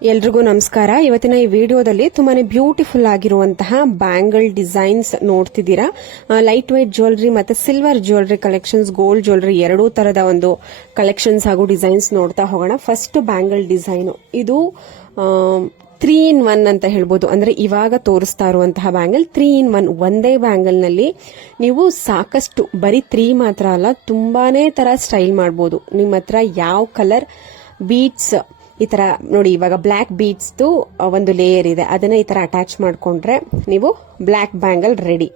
ಎಲ್ರಿಗೂ ನಮಸ್ಕಾರ. ಇವತ್ತಿನ ಈ ವಿಡಿಯೋದಲ್ಲಿ ತುಂಬಾನೇ ಬ್ಯೂಟಿಫುಲ್ ಆಗಿರುವಂತಹ ಬ್ಯಾಂಗಲ್ ಡಿಸೈನ್ಸ್ ನೋಡ್ತಿದ್ದೀರಾ. ಲೈಟ್ ವೇಟ್ ಜ್ಯುವೆಲರಿ ಮತ್ತೆ silver jewellery collections, gold jewellery ಎರಡೂ ತರದ ಒಂದು ಕಲೆಕ್ಷನ್ಸ್ ಹಾಗೂ ಡಿಸೈನ್ಸ್ ನೋಡ್ತಾ ಹೋಗೋಣ. ಫಸ್ಟ್ ಬ್ಯಾಂಗಲ್ ಡಿಸೈನ್, ಇದು 3-in-1 ಅಂತ ಹೇಳ್ಬೋದು. ಅಂದ್ರೆ ಇವಾಗ ತೋರಿಸ್ತಾ ಇರುವಂತಹ ಬ್ಯಾಂಗಲ್ 3-in-1. ಒಂದೇ ಬ್ಯಾಂಗಲ್ ನಲ್ಲಿ ನೀವು ಸಾಕಷ್ಟು, ಬರೀ 3 ಮಾತ್ರ ಅಲ್ಲ, ತುಂಬಾನೇ ತರ ಸ್ಟೈಲ್ ಮಾಡಬಹುದು. ನಿಮ್ಮ ಹತ್ರ ಯಾವ ಕಲರ್ ಬೀಡ್ಸ್, ಈ ತರ ನೋಡಿ, ಇವಾಗ ಬ್ಲಾಕ್ ಬೀಡ್ಸ್ ಒಂದು ಲೇಯರ್ ಇದೆ, ಅದನ್ನ ಈ ತರ ಅಟ್ಯಾಚ್ ಮಾಡ್ಕೊಂಡ್ರೆ ನೀವು ಬ್ಲಾಕ್ ಬ್ಯಾಂಗಲ್ ರೆಡಿ.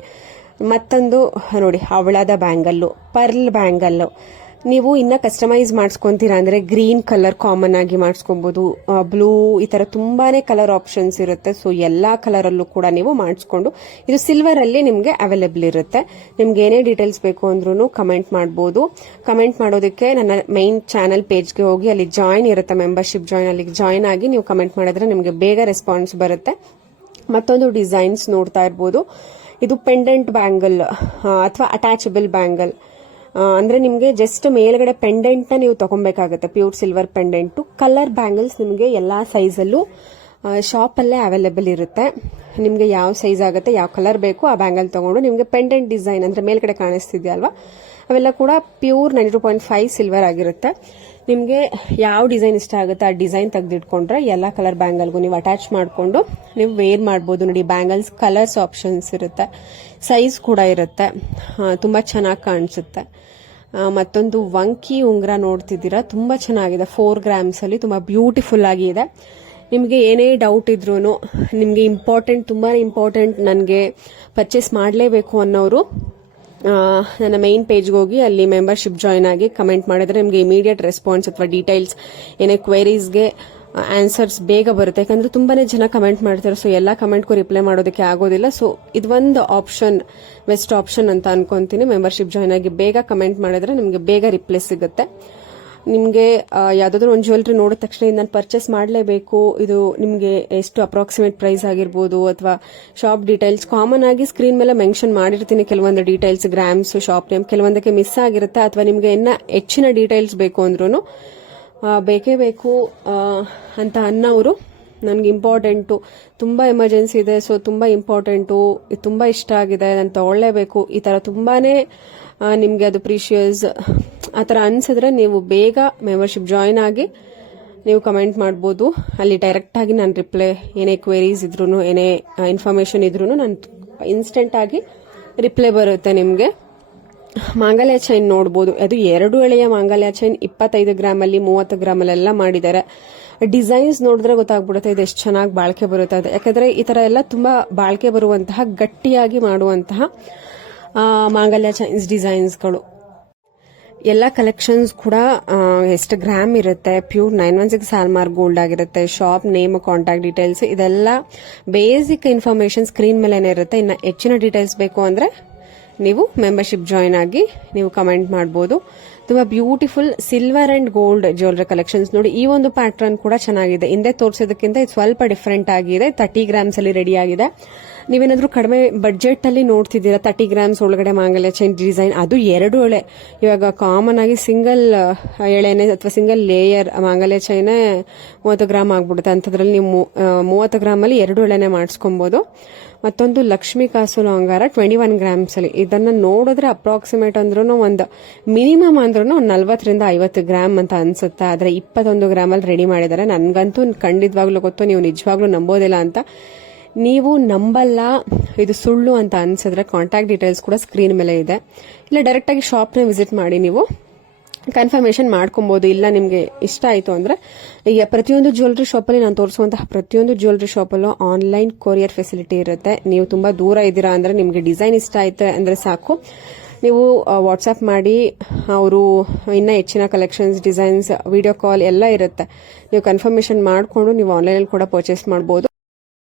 ಮತ್ತೊಂದು ನೋಡಿ, ಹವಳದ ಬ್ಯಾಂಗಲ್ಲು, ಪರ್ಲ್ ಬ್ಯಾಂಗಲ್ಲು. ನೀವು ಇನ್ನ ಕಸ್ಟಮೈಸ್ ಮಾಡಿಸ್ಕೊಂತೀರಾ ಅಂದ್ರೆ ಗ್ರೀನ್ ಕಲರ್ ಕಾಮನ್ ಆಗಿ ಮಾಡಿಸ್ಕೊಬಹುದು, ಬ್ಲೂ, ಈ ತರ ತುಂಬಾನೇ ಕಲರ್ ಆಪ್ಷನ್ಸ್ ಇರುತ್ತೆ. ಸೊ ಎಲ್ಲಾ ಕಲರ್ ಅಲ್ಲೂ ಕೂಡ ನೀವು ಮಾಡಿಸ್ಕೊಂಡು, ಇದು ಸಿಲ್ವರ್ ಅಲ್ಲಿ ನಿಮ್ಗೆ ಅವೈಲೇಬಲ್ ಇರುತ್ತೆ. ನಿಮ್ಗೆ ಏನೇ ಡೀಟೇಲ್ಸ್ ಬೇಕು ಅಂದ್ರೂ ಕಮೆಂಟ್ ಮಾಡಬಹುದು. ಕಮೆಂಟ್ ಮಾಡೋದಕ್ಕೆ ನನ್ನ ಮೈನ್ ಚಾನಲ್ ಪೇಜ್ಗೆ ಹೋಗಿ ಅಲ್ಲಿ ಜಾಯಿನ್ ಇರುತ್ತೆ, ಮೆಂಬರ್ಶಿಪ್ ಜಾಯಿನ್, ಅಲ್ಲಿಗೆ ಜಾಯಿನ್ ಆಗಿ ನೀವು ಕಮೆಂಟ್ ಮಾಡಿದ್ರೆ ನಿಮ್ಗೆ ಬೇಗ ರೆಸ್ಪಾನ್ಸ್ ಬರುತ್ತೆ. ಮತ್ತೊಂದು ಡಿಸೈನ್ಸ್ ನೋಡ್ತಾ ಇರ್ಬೋದು. ಇದು ಪೆಂಡೆಂಟ್ ಬ್ಯಾಂಗಲ್ ಅಥವಾ ಅಟ್ಯಾಚಬಲ್ ಬ್ಯಾಂಗಲ್. ಅಂದ್ರೆ ನಿಮ್ಗೆ ಜಸ್ಟ್ ಮೇಲ್ಗಡೆ ಪೆಂಡೆಂಟ್ ನ ನೀವು ತಗೊಬೇಕಾಗುತ್ತೆ, pure silver pendant. Colour bangles ನಿಮ್ಗೆ ಎಲ್ಲಾ ಸೈಜ್ ಅಲ್ಲೂ ಶಾಪ್ ಅಲ್ಲೇ ಅವೈಲೇಬಲ್ ಇರುತ್ತೆ. ನಿಮ್ಗೆ ಯಾವ ಸೈಜ್ ಆಗುತ್ತೆ, ಯಾವ ಕಲರ್ ಬೇಕು ಆ ಬ್ಯಾಂಗಲ್ ತಗೊಂಡು ನಿಮ್ಗೆ ಪೆಂಡೆಂಟ್ ಡಿಸೈನ್, ಅಂದ್ರೆ ಮೇಲ್ಗಡೆ ಕಾಣಿಸ್ತಿದ್ಯಲ್ವಾ, ಅವೆಲ್ಲ ಕೂಡ ಪ್ಯೂರ್ 92.5 ಸಿಲ್ವರ್ ಆಗಿರುತ್ತೆ. ನಿಮ್ಗೆ ಯಾವ ಡಿಸೈನ್ ಇಷ್ಟ ಆಗುತ್ತೆ ಆ ಡಿಸೈನ್ ತೆಗೆದಿಟ್ಕೊಂಡ್ರೆ ಎಲ್ಲಾ ಕಲರ್ ಬ್ಯಾಂಗಲ್ಗೂ ನೀವು ಅಟ್ಯಾಚ್ ಮಾಡಿಕೊಂಡು ನೀವು ವೇರ್ ಮಾಡಬಹುದು. ನೋಡಿ, ಬ್ಯಾಂಗಲ್ಸ್ ಕಲರ್ಸ್ ಆಪ್ಷನ್ಸ್ ಇರುತ್ತೆ, ಸೈಜ್ ಕೂಡ ಇರುತ್ತೆ, ತುಂಬಾ ಚೆನ್ನಾಗಿ ಕಾಣಿಸುತ್ತೆ. ಮತ್ತೊಂದು ವಂಕಿ ಉಂಗುರ ನೋಡ್ತಿದ್ದೀರಾ, ತುಂಬಾ ಚೆನ್ನಾಗಿದೆ. 4 grams ಅಲ್ಲಿ ತುಂಬಾ ಬ್ಯೂಟಿಫುಲ್ ಆಗಿದೆ. ನಿಮ್ಗೆ ಏನೇ ಡೌಟ್ ಇದ್ರೂ, ನಿಮ್ಗೆ ತುಂಬಾ ಇಂಪಾರ್ಟೆಂಟ್, ನನಗೆ ಪರ್ಚೇಸ್ ಮಾಡಲೇಬೇಕು ಅನ್ನೋರು ನನ್ನ ಮೈನ್ ಪೇಜ್ಗೆ ಹೋಗಿ ಅಲ್ಲಿ ಮೆಂಬರ್ಶಿಪ್ ಜಾಯಿನ್ ಆಗಿ ಕಮೆಂಟ್ ಮಾಡಿದ್ರೆ ನಿಮ್ಗೆ ಇಮಿಡಿಯೇಟ್ ರೆಸ್ಪಾನ್ಸ್ ಅಥವಾ ಡೀಟೇಲ್ಸ್, ಏನೇ ಕ್ವೆರೀಸ್ಗೆ ಆನ್ಸರ್ಸ್ ಬೇಗ ಬರುತ್ತೆ. ಯಾಕಂದ್ರೆ ತುಂಬಾನೇ ಜನ ಕಮೆಂಟ್ ಮಾಡ್ತಾರೆ, ಸೊ ಎಲ್ಲಾ ಕಮೆಂಟ್ಗೂ ರಿಪ್ಲೈ ಮಾಡೋದಕ್ಕೆ ಆಗೋದಿಲ್ಲ. ಸೊ ಇದೊಂದು ಆಪ್ಷನ್, ಬೆಸ್ಟ್ ಆಪ್ಷನ್ ಅಂತ ಅನ್ಕೊಂತೀನಿ. ಮೆಂಬರ್ಶಿಪ್ ಜಾಯಿನ್ ಆಗಿ ಬೇಗ ಕಮೆಂಟ್ ಮಾಡಿದ್ರೆ ನಿಮ್ಗೆ ಬೇಗ ರಿಪ್ಲೈ ಸಿಗುತ್ತೆ. ನಿಮ್ಗೆ ಯಾವ್ದಾದ್ರು ಒಂದು ಜ್ಯುವೆಲರಿ ನೋಡಿದ ತಕ್ಷಣ ನಾನು ಪರ್ಚೇಸ್ ಮಾಡಲೇಬೇಕು, ಇದು ನಿಮ್ಗೆ ಎಷ್ಟು ಅಪ್ರಾಕ್ಸಿಮೇಟ್ ಪ್ರೈಸ್ ಆಗಿರ್ಬೋದು ಅಥವಾ ಶಾಪ್ ಡೀಟೇಲ್ಸ್ ಕಾಮನ್ ಆಗಿ ಸ್ಕ್ರೀನ್ ಮೇಲೆ ಮೆನ್ಷನ್ ಮಾಡಿರ್ತೀನಿ. ಕೆಲವೊಂದು ಡೀಟೇಲ್ಸ್, ಗ್ರಾಮ್ಸ್, ಶಾಪ್ ನೇಮ್ ಕೆಲವೊಂದಕ್ಕೆ ಮಿಸ್ ಆಗಿರುತ್ತೆ. ಅಥವಾ ನಿಮ್ಗೆ ಇನ್ನ ಹೆಚ್ಚಿನ ಡೀಟೇಲ್ಸ್ ಬೇಕು ಅಂದ್ರೂ ಬೇಕೇ ಬೇಕು ಅಂತ ಅನ್ನೋರು, ನನ್ಗೆ ಇಂಪಾರ್ಟೆಂಟು, ತುಂಬಾ ಎಮರ್ಜೆನ್ಸಿ ಇದೆ, ಸೊ ತುಂಬಾ ಇಂಪಾರ್ಟೆಂಟು, ಇದು ತುಂಬಾ ಇಷ್ಟ ಆಗಿದೆ, ನಾನು ತಗೊಳ್ಳೇಬೇಕು, ಈ ತರ ತುಂಬಾನೇ ನಿಮ್ಗೆ ಅದು ಪ್ರೀಶಿಯಸ್ ಆ ಥರ ಅನ್ಸಿದ್ರೆ ನೀವು ಬೇಗ ಮೆಂಬರ್ಶಿಪ್ ಜಾಯಿನ್ ಆಗಿ ನೀವು ಕಮೆಂಟ್ ಮಾಡ್ಬೋದು. ಅಲ್ಲಿ ಡೈರೆಕ್ಟ್ ಆಗಿ ನಾನು ರಿಪ್ಲೈ, ಏನೇ ಕ್ವೆರೀಸ್ ಇದ್ರೂ, ಏನೇ ಇನ್ಫಾರ್ಮೇಶನ್ ಇದ್ರೂ ನಾನು ಇನ್ಸ್ಟೆಂಟ್ ಆಗಿ ರಿಪ್ಲೈ ಬರುತ್ತೆ ನಿಮ್ಗೆ. ಮಾಂಗಲ್ಯ ಚೈನ್ ನೋಡ್ಬೋದು, ಅದು 2 ಎಳೆಯ ಮಾಂಗಲ್ಯ ಚೈನ್ 25 ಗ್ರಾಮ್ ಅಲ್ಲಿ 30 ಗ್ರಾಮ್ ಅಲ್ಲೆಲ್ಲ ಮಾಡಿದ್ದಾರೆ. ಡಿಸೈನ್ಸ್ ನೋಡಿದ್ರೆ ಗೊತ್ತಾಗ್ಬಿಡುತ್ತೆ ಇದು ಎಷ್ಟು ಚೆನ್ನಾಗಿ ಬಾಳ್ಕೆ ಬರುತ್ತೆ ಅದು. ಯಾಕಂದ್ರೆ ಈ ತರ ಎಲ್ಲ ತುಂಬಾ ಬಾಳ್ಕೆ ಬರುವಂತಹ, ಗಟ್ಟಿಯಾಗಿ ಮಾಡುವಂತಹ ಮಾಂಗಲ್ಯ ಚೈನ್ಸ್ ಡಿಸೈನ್ಸ್ಗಳು. ಎಲ್ಲ ಕಲೆಕ್ಷನ್ಸ್ ಕೂಡ ಎಷ್ಟು ಗ್ರಾಮ್ ಇರುತ್ತೆ, ಪ್ಯೂರ್ 916 ಹಾಲ್ಮಾರ್ಕ್ ಗೋಲ್ಡ್ ಆಗಿರುತ್ತೆ. ಶಾಪ್ ನೇಮ್, ಕಾಂಟ್ಯಾಕ್ಟ್ ಡೀಟೇಲ್ಸ್, ಇದೆಲ್ಲ ಬೇಸಿಕ್ ಇನ್ಫಾರ್ಮೇಶನ್ ಸ್ಕ್ರೀನ್ ಮೇಲೇನೆ ಇರುತ್ತೆ. ಇನ್ನು ಹೆಚ್ಚಿನ ಡೀಟೇಲ್ಸ್ ಬೇಕು ಅಂದ್ರೆ ನೀವು ಮೆಂಬರ್ಶಿಪ್ ಜಾಯಿನ್ ಆಗಿ ನೀವು ಕಮೆಂಟ್ ಮಾಡಬಹುದು. ತುಂಬಾ beautiful silver and gold jewellery collections ನೋಡಿ. ಈ ಒಂದು ಪ್ಯಾಟರ್ನ್ ಕೂಡ ಚೆನ್ನಾಗಿದೆ, ಹಿಂದೆ ತೋರಿಸೋದಕ್ಕಿಂತ ಇದು ಸ್ವಲ್ಪ ಡಿಫರೆಂಟ್ ಆಗಿದೆ. 30 grams ಅಲ್ಲಿ ರೆಡಿ ಆಗಿದೆ. ನೀವೇನಾದ್ರೂ ಕಡಿಮೆ ಬಡ್ಜೆಟ್ ಅಲ್ಲಿ ನೋಡ್ತಿದ್ದೀರಾ, 30 grams ಒಳಗಡೆ ಮಾಂಗಲ್ಯ ಚೈನ್ ಡಿಸೈನ್, ಅದು 2 ಎಳೆ. ಇವಾಗ ಕಾಮನ್ ಆಗಿ ಸಿಂಗಲ್ ಎಳೆನೆ ಅಥವಾ ಸಿಂಗಲ್ ಲೇಯರ್ ಮಾಂಗಲ್ಯ ಚೈನ್ 30 ಗ್ರಾಮ್ ಆಗ್ಬಿಡುತ್ತೆ. ಅಂತದ್ರಲ್ಲಿ ನೀವು 30 ಗ್ರಾಮ್ ಅಲ್ಲಿ 2 ಎಳೆನೆ ಮಾಡಿಸ್ಕೊಬಹುದು. ಮತ್ತೊಂದು ಲಕ್ಷ್ಮೀ ಕಾಸು ಲಾಂಗಾರ 21 grams ಅಲ್ಲಿ. ಇದನ್ನ ನೋಡಿದ್ರೆ ಅಪ್ರಾಕ್ಸಿಮೇಟ್ ಅಂದ್ರೂ ಒಂದು ಮಿನಿಮಮ್ ಅಂದ್ರೂ 40ರಿಂದ 50 ಗ್ರಾಮ್ ಅಂತ ಅನ್ಸುತ್ತೆ. ಆದ್ರೆ 21 ಗ್ರಾಮ್ ಅಲ್ಲಿ ರೆಡಿ ಮಾಡಿದ್ದಾರೆ. ನನ್ಗಂತೂ ಖಂಡಿತವಾಗ್ಲೂ ಗೊತ್ತು, ನೀವು ನಿಜವಾಗ್ಲೂ ನಂಬೋದಿಲ್ಲ ಅಂತ. ನೀವು ನಂಬಲ್ಲ, ಇದು ಸುಳ್ಳು ಅಂತ ಅನ್ಸಿದ್ರೆ ಕಾಂಟ್ಯಾಕ್ಟ್ ಡೀಟೇಲ್ಸ್ ಕೂಡ ಸ್ಕ್ರೀನ್ ಮೇಲೆ ಇದೆ. ಇಲ್ಲ ಡೈರೆಕ್ಟ್ ಆಗಿ ಶಾಪ್ನ ವಿಸಿಟ್ ಮಾಡಿ ನೀವು ಕನ್ಫರ್ಮೇಶನ್ ಮಾಡ್ಕೊಬಹುದು. ಇಲ್ಲ ನಿಮ್ಗೆ ಇಷ್ಟ ಆಯ್ತು ಅಂದ್ರೆ, ಈಗ ಪ್ರತಿಯೊಂದು ಜ್ಯುವೆಲರಿ ಶಾಪಲ್ಲಿ ನಾನು ತೋರಿಸುವಂತಹ ಪ್ರತಿಯೊಂದು ಜ್ಯುವೆಲರಿ ಶಾಪಲ್ಲೂ ಆನ್ಲೈನ್ ಕೊರಿಯರ್ ಫೆಸಿಲಿಟಿ ಇರುತ್ತೆ. ನೀವು ತುಂಬಾ ದೂರ ಇದ್ದೀರಾ ಅಂದ್ರೆ, ನಿಮ್ಗೆ ಡಿಸೈನ್ ಇಷ್ಟ ಆಯ್ತು ಅಂದ್ರೆ ಸಾಕು, ನೀವು ವಾಟ್ಸ್ಆಪ್ ಮಾಡಿ, ಅವರು ಇನ್ನ ಹೆಚ್ಚಿನ ಕಲೆಕ್ಷನ್ಸ್, ಡಿಸೈನ್ಸ್, ವಿಡಿಯೋ ಕಾಲ್ ಎಲ್ಲ ಇರುತ್ತೆ. ನೀವು ಕನ್ಫರ್ಮೇಶನ್ ಮಾಡಿಕೊಂಡು ನೀವು ಆನ್ಲೈನ್ ಕೂಡ ಪರ್ಚೇಸ್ ಮಾಡಬಹುದು.